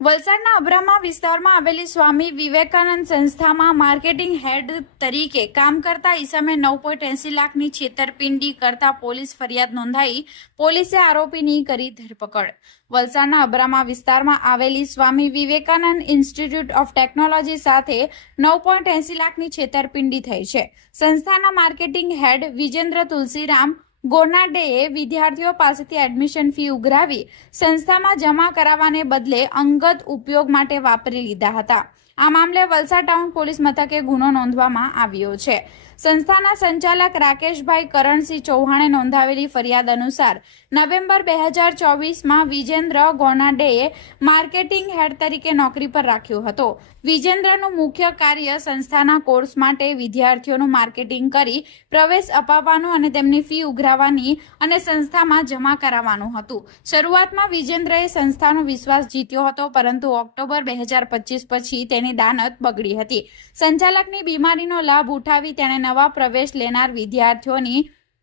વલસાડના અબ્રામા વિસ્તારમાં આવેલી સ્વામી વિવેકાનંદ સંસ્થામાં માર્કેટિંગ હેડ તરીકે કામ કરતા ઈસમે 9.80 લાખની છેતરપિંડી કરતા પોલીસ ફરિયાદ નોંધાઈ પોલીસે આરોપીની કરી ધરપકડ। વલસાડના અબ્રામા વિસ્તારમાં આવેલી Swami Vivekananda institute of technology સાથે 9.80 લાખની છેતરપિંડી થઈ છે। સંસ્થાના માર્કેટિંગ હેડ વિજેન્દ્ર તુલસીરામ ગોનાડેએ વિદ્યાર્થીઓ પાસેથી એડમિશન ફી ઉઘરાવી સંસ્થામાં જમા કરાવવાને બદલે અંગત ઉપયોગ માટે વાપરી લીધા હતા। આ મામલે વલસાડ ટાઉન પોલીસ મથકે ગુનો નોંધવામાં આવ્યો છે। સંસ્થાના સંચાલક રાકેશભાઈ કરણસિંહ ચૌહાણે નોંધાવેલી ફરિયાદ અનુસાર નવેમ્બર 2024માં વિજેન્દ્ર ગોનાડેએ માર્કેટિંગ હેડ તરીકે નોકરી પર રાખ્યો હતો। વિજેન્દ્રનું મુખ્ય કાર્ય સંસ્થાના કોર્સ માટે વિદ્યાર્થીઓનું માર્કેટિંગ કરી પ્રવેશ અપાવવાનું અને તેમની ફી ઉઘરાવવાની અને સંસ્થામાં જમા કરાવવાનું હતું। શરૂઆતમાં વિજેન્દ્રએ સંસ્થાનો વિશ્વાસ જીત્યો હતો, પરંતુ ઓક્ટોબર 2025 પછી તેની દાનત બગડી હતી। સંચાલકની બીમારીનો લાભ ઉઠાવી તેણે નવા પ્રવેશ લેનાર વિદ્યાર્થીઓની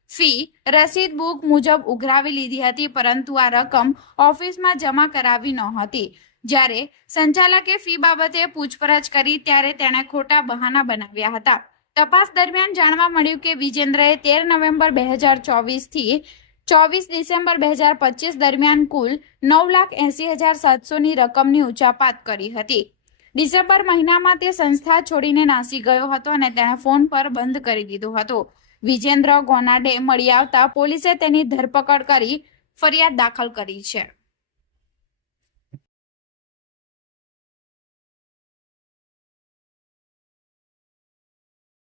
ફી રસીદ બુક મુજબ ઉઘરાવી લીધી હતી, પરંતુ આ રકમ ઓફિસમાં જમા કરાવી નહોતી। જ્યારે સંચાલકે ફી બાબતે પૂછપરછ કરી ત્યારે તેણે ખોટા બહાના બનાવ્યા હતા। તપાસ દરમિયાન જાણવા મળ્યું કે વિજેન્દ્રએ 13 નવેમ્બર 2024 થી 24 ડિસેમ્બર 2025 દરમિયાન કુલ 9,80,700ની રકમની ઉચાપાત કરી હતી। ડિસેમ્બર મહિનામાં તે સંસ્થા છોડીને નાસી ગયો હતો અને તેણે ફોન પર બંધ કરી દીધો હતો। વિજેન્દ્ર ગોનાડે મળી આવતા પોલીસે તેની ધરપકડ કરી ફરિયાદ દાખલ કરી છે।